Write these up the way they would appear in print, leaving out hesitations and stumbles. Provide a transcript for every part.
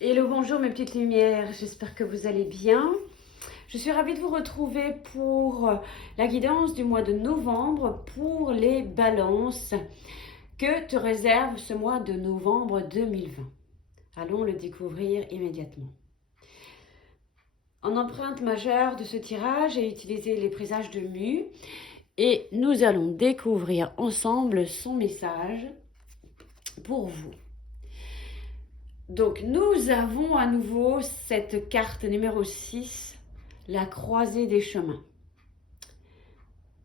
Hello, bonjour mes petites lumières, j'espère que vous allez bien. Je suis ravie de vous retrouver pour la guidance du mois de novembre pour les balances que te réserve ce mois de novembre 2020. Allons le découvrir immédiatement. En empreinte majeure de ce tirage, j'ai utilisé les présages de Mu et nous allons découvrir ensemble son message pour vous. Donc, nous avons à nouveau cette carte numéro 6, la croisée des chemins.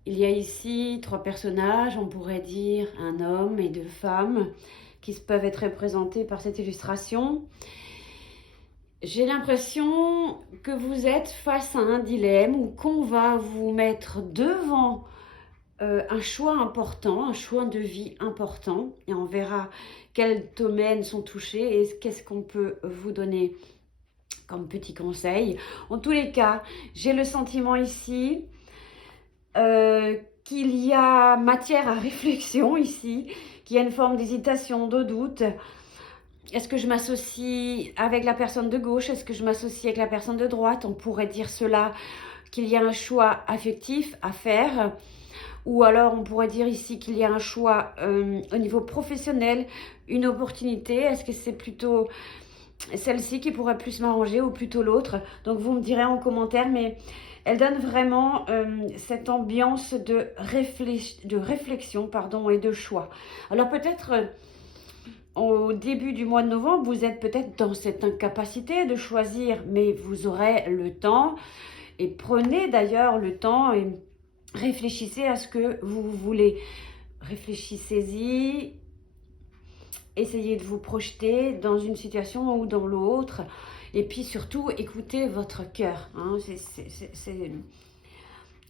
Il y a ici 3 personnages, on pourrait dire un homme et 2 femmes, qui peuvent être représentés par cette illustration. J'ai l'impression que vous êtes face à un dilemme ou qu'on va vous mettre devant un choix important, un choix de vie important, et on verra quels domaines sont touchés et qu'est-ce qu'on peut vous donner comme petit conseil. En tous les cas, j'ai le sentiment ici qu'il y a matière à réflexion ici, qu'il y a une forme d'hésitation, de doute. Est-ce que je m'associe avec la personne de gauche? Est-ce que je m'associe avec la personne de droite? On pourrait dire cela, qu'il y a un choix affectif à faire. Ou alors on pourrait dire ici qu'il y a un choix au niveau professionnel, une opportunité. Est-ce que c'est plutôt celle-ci qui pourrait plus m'arranger ou plutôt l'autre? Donc vous me direz en commentaire, mais elle donne vraiment cette ambiance de réflexion et de choix. Alors peut-être au début du mois de novembre, vous êtes peut-être dans cette incapacité de choisir, mais vous aurez le temps. Et prenez d'ailleurs le temps et réfléchissez à ce que vous voulez. Réfléchissez-y. Essayez de vous projeter dans une situation ou dans l'autre. Et puis surtout, écoutez votre cœur. Hein,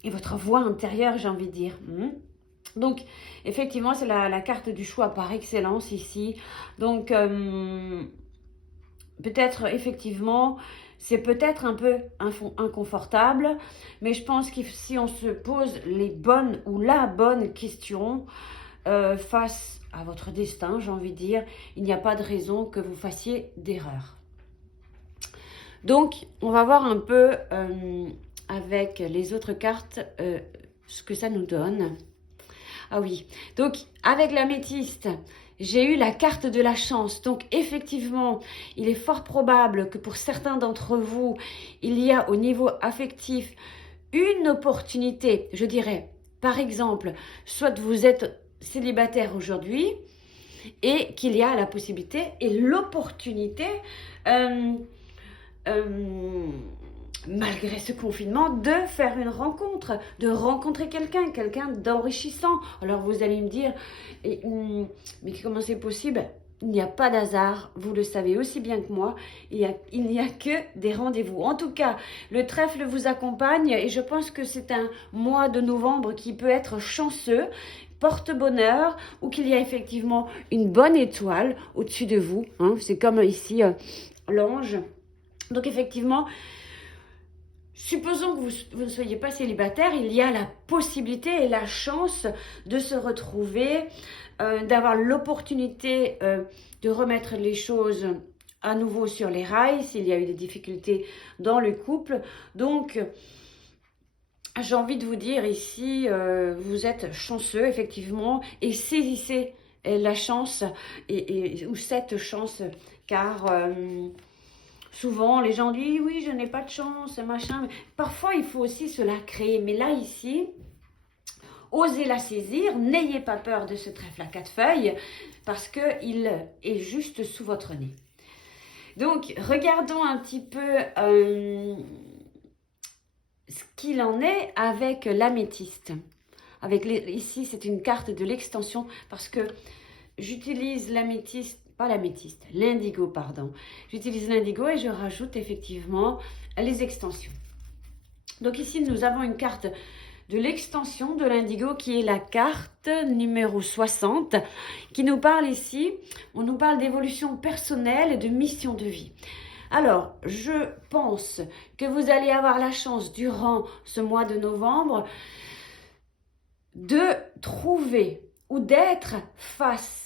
et votre voix intérieure, j'ai envie de dire. Donc, effectivement, c'est la carte du choix par excellence ici. Donc, peut-être, effectivement, c'est peut-être un peu inconfortable, mais je pense que si on se pose les bonnes ou la bonne question face à votre destin, j'ai envie de dire, il n'y a pas de raison que vous fassiez d'erreur. Donc, on va voir un peu avec les autres cartes ce que ça nous donne. Ah oui, donc avec l'améthyste, j'ai eu la carte de la chance. Donc effectivement, il est fort probable que pour certains d'entre vous, il y a au niveau affectif une opportunité, je dirais. Par exemple, soit vous êtes célibataire aujourd'hui et qu'il y a la possibilité et l'opportunité malgré ce confinement, de faire une rencontre, de rencontrer quelqu'un d'enrichissant. Alors vous allez me dire, mais comment c'est possible? Il n'y a pas d'hasard, vous le savez aussi bien que moi, il n'y a que des rendez-vous. En tout cas, le trèfle vous accompagne et je pense que c'est un mois de novembre qui peut être chanceux, porte-bonheur, ou qu'il y a effectivement une bonne étoile au-dessus de vous. Hein. C'est comme ici l'ange. Donc effectivement, supposons que vous ne soyez pas célibataire, il y a la possibilité et la chance de se retrouver, d'avoir l'opportunité de remettre les choses à nouveau sur les rails s'il y a eu des difficultés dans le couple. Donc, j'ai envie de vous dire ici, vous êtes chanceux effectivement et saisissez la chance ou cette chance car... souvent, les gens disent oui, je n'ai pas de chance, machin. Mais parfois, il faut aussi se la créer. Mais là, ici, osez la saisir. N'ayez pas peur de ce trèfle à 4 feuilles parce qu'il est juste sous votre nez. Donc, regardons un petit peu ce qu'il en est avec l'améthyste. Ici, c'est une carte de l'extension parce que j'utilise l'améthyste. Pas l'améthyste, l'indigo, pardon. J'utilise l'indigo et je rajoute effectivement les extensions. Donc ici, nous avons une carte de l'extension de l'indigo qui est la carte numéro 60 qui nous parle ici, on nous parle d'évolution personnelle et de mission de vie. Alors, je pense que vous allez avoir la chance durant ce mois de novembre de trouver ou d'être face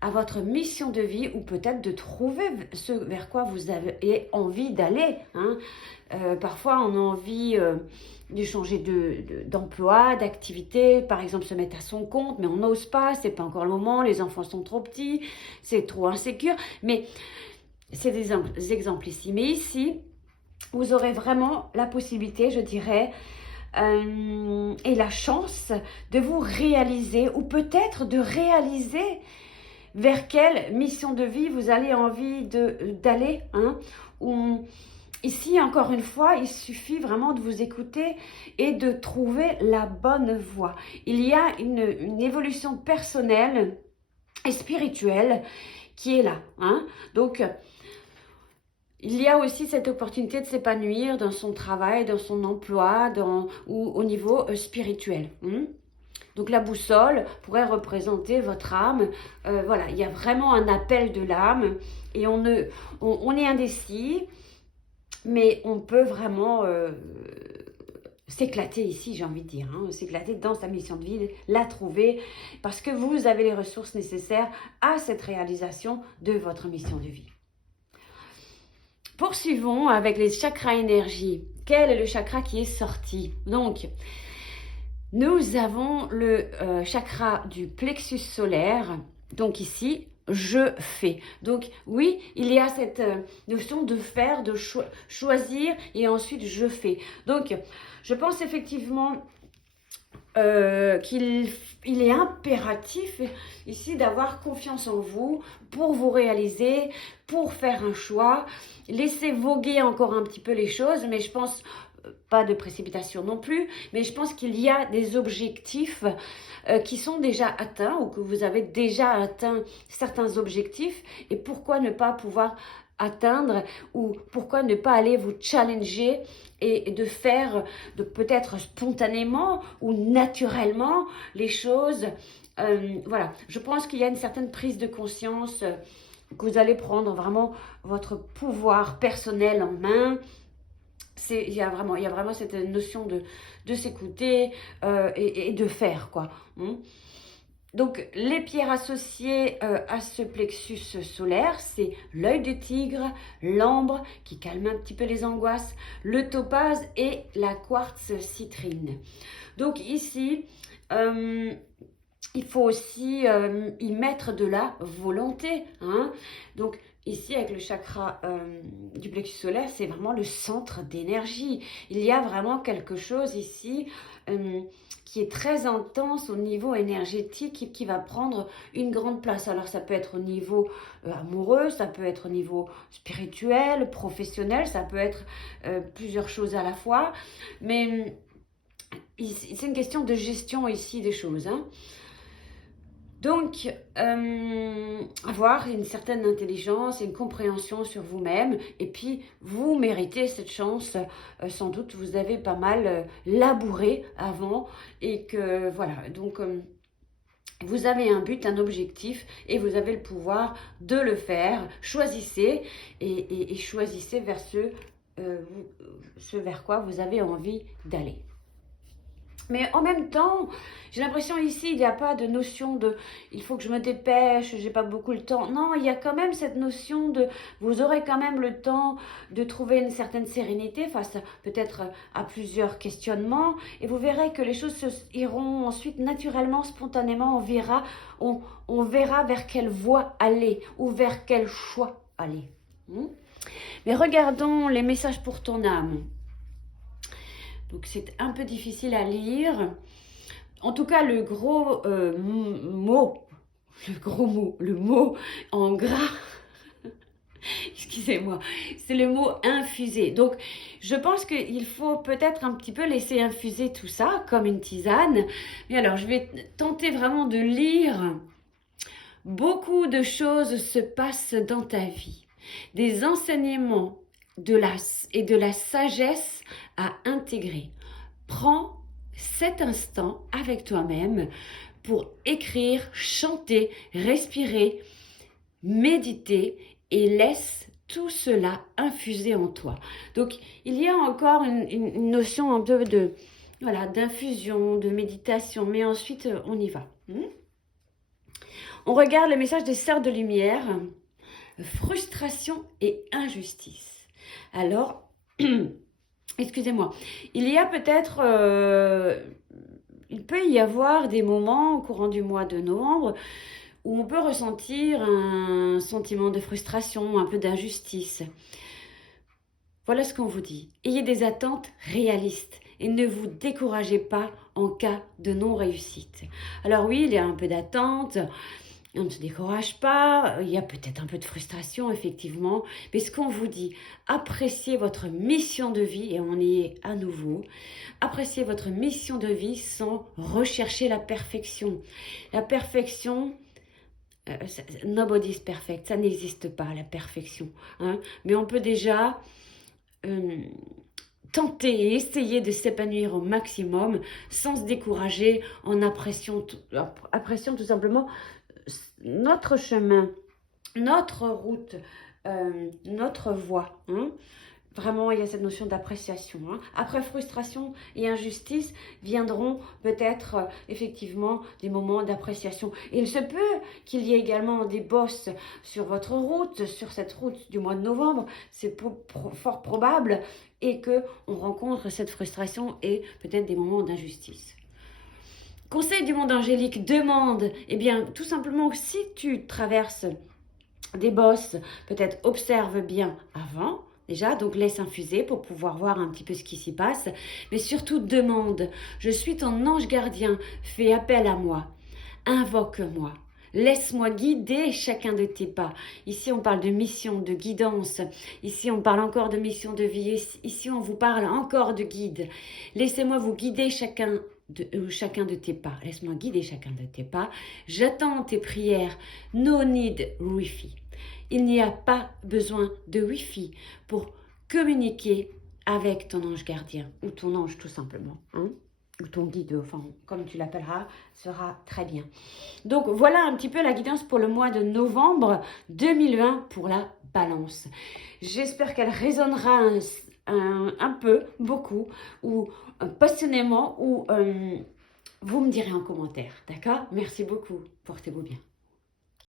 à votre mission de vie ou peut-être de trouver ce vers quoi vous avez envie d'aller. Hein. Parfois, on a envie de changer d'emploi, d'activité, par exemple se mettre à son compte, mais on n'ose pas, c'est pas encore le moment, les enfants sont trop petits, c'est trop insécure. Mais c'est des exemples ici. Mais ici, vous aurez vraiment la possibilité, je dirais, et la chance de vous réaliser ou peut-être de réaliser vers quelle mission de vie vous avez envie d'aller. Hein, ici, encore une fois, il suffit vraiment de vous écouter et de trouver la bonne voie. Il y a une évolution personnelle et spirituelle qui est là. Hein. Donc, il y a aussi cette opportunité de s'épanouir dans son travail, dans son emploi, ou au niveau spirituel. Donc la boussole pourrait représenter votre âme. Voilà, il y a vraiment un appel de l'âme et on est indécis, mais on peut vraiment s'éclater ici, j'ai envie de dire, hein, s'éclater dans sa mission de vie, la trouver, parce que vous avez les ressources nécessaires à cette réalisation de votre mission de vie. Poursuivons avec les chakras énergie. Quel est le chakra qui est sorti? Donc, nous avons le chakra du plexus solaire. Donc ici, je fais. Donc oui, il y a cette notion de faire, de choisir et ensuite je fais. Donc, je pense effectivement qu'il est impératif ici d'avoir confiance en vous pour vous réaliser, pour faire un choix. Laissez voguer encore un petit peu les choses, mais je pense pas de précipitation non plus, mais je pense qu'il y a des objectifs qui sont déjà atteints ou que vous avez déjà atteint certains objectifs et pourquoi ne pas pouvoir atteindre ou pourquoi ne pas aller vous challenger et de faire peut-être spontanément ou naturellement les choses. Voilà, je pense qu'il y a une certaine prise de conscience que vous allez prendre vraiment votre pouvoir personnel en main. Il y a vraiment cette notion de s'écouter et de faire, quoi. Donc, les pierres associées à ce plexus solaire, c'est l'œil de tigre, l'ambre qui calme un petit peu les angoisses, le topaze et la quartz citrine. Donc ici, il faut aussi y mettre de la volonté. Hein. Donc ici, avec le chakra du plexus solaire, c'est vraiment le centre d'énergie. Il y a vraiment quelque chose ici qui est très intense au niveau énergétique et qui va prendre une grande place. Alors ça peut être au niveau amoureux, ça peut être au niveau spirituel, professionnel, ça peut être plusieurs choses à la fois. Mais c'est une question de gestion ici des choses. Hein. Donc, avoir une certaine intelligence et une compréhension sur vous-même. Et puis, vous méritez cette chance. Sans doute, vous avez pas mal labouré avant. Et que, voilà, donc, vous avez un but, un objectif. Et vous avez le pouvoir de le faire. Choisissez et choisissez vers ce vers quoi vous avez envie d'aller. Mais en même temps, j'ai l'impression ici, il n'y a pas de notion de « il faut que je me dépêche, j'ai pas beaucoup le temps ». Non, il y a quand même cette notion de « vous aurez quand même le temps de trouver une certaine sérénité face peut-être à plusieurs questionnements. Et vous verrez que les choses iront ensuite naturellement, spontanément, on verra vers quelle voie aller ou vers quel choix aller. Mais regardons les messages pour ton âme. Donc, c'est un peu difficile à lire. En tout cas, le mot en gras, excusez-moi, c'est le mot infusé. Donc, je pense qu'il faut peut-être un petit peu laisser infuser tout ça comme une tisane. Mais alors, je vais tenter vraiment de lire. Beaucoup de choses se passent dans ta vie. Des enseignements et de la sagesse à intégrer. Prends cet instant avec toi-même pour écrire, chanter, respirer, méditer et laisse tout cela infuser en toi. Donc, il y a encore une notion un peu d'infusion, de méditation, mais ensuite, on y va. On regarde le message des sœurs de lumière. Frustration et injustice. Alors, excusez-moi, il y a peut-être, il peut y avoir des moments au courant du mois de novembre où on peut ressentir un sentiment de frustration, un peu d'injustice. Voilà ce qu'on vous dit. Ayez des attentes réalistes et ne vous découragez pas en cas de non-réussite. Alors oui, il y a un peu d'attente, on ne se décourage pas, il y a peut-être un peu de frustration, effectivement, mais ce qu'on vous dit, appréciez votre mission de vie, et on y est à nouveau, appréciez votre mission de vie sans rechercher la perfection. La perfection, nobody's perfect, ça n'existe pas, la perfection, hein, mais on peut déjà tenter et essayer de s'épanouir au maximum sans se décourager en appréciant tout simplement notre chemin, notre route, notre voie. Hein. Vraiment, il y a cette notion d'appréciation. Hein. Après frustration et injustice viendront peut-être effectivement des moments d'appréciation. Et il se peut qu'il y ait également des bosses sur votre route, sur cette route du mois de novembre. C'est fort probable et qu'on rencontre cette frustration et peut-être des moments d'injustice. Conseil du monde angélique, demande, eh bien, tout simplement, si tu traverses des bosses, peut-être observe bien avant, déjà, donc laisse infuser pour pouvoir voir un petit peu ce qui s'y passe, mais surtout demande, je suis ton ange gardien, fais appel à moi, invoque-moi. Laisse-moi guider chacun de tes pas. Ici, on parle de mission, de guidance. Ici, on parle encore de mission de vie. Ici, on vous parle encore de guide. Laissez-moi vous guider chacun de tes pas. Laisse-moi guider chacun de tes pas. J'attends tes prières. No need Wi-Fi. Il n'y a pas besoin de Wi-Fi pour communiquer avec ton ange gardien ou ton ange tout simplement. Hein, ou ton guide, enfin, comme tu l'appelleras, sera très bien. Donc, voilà un petit peu la guidance pour le mois de novembre 2020 pour la balance. J'espère qu'elle résonnera un peu, beaucoup, ou passionnément, ou vous me direz en commentaire, d'accord? Merci beaucoup, portez-vous bien.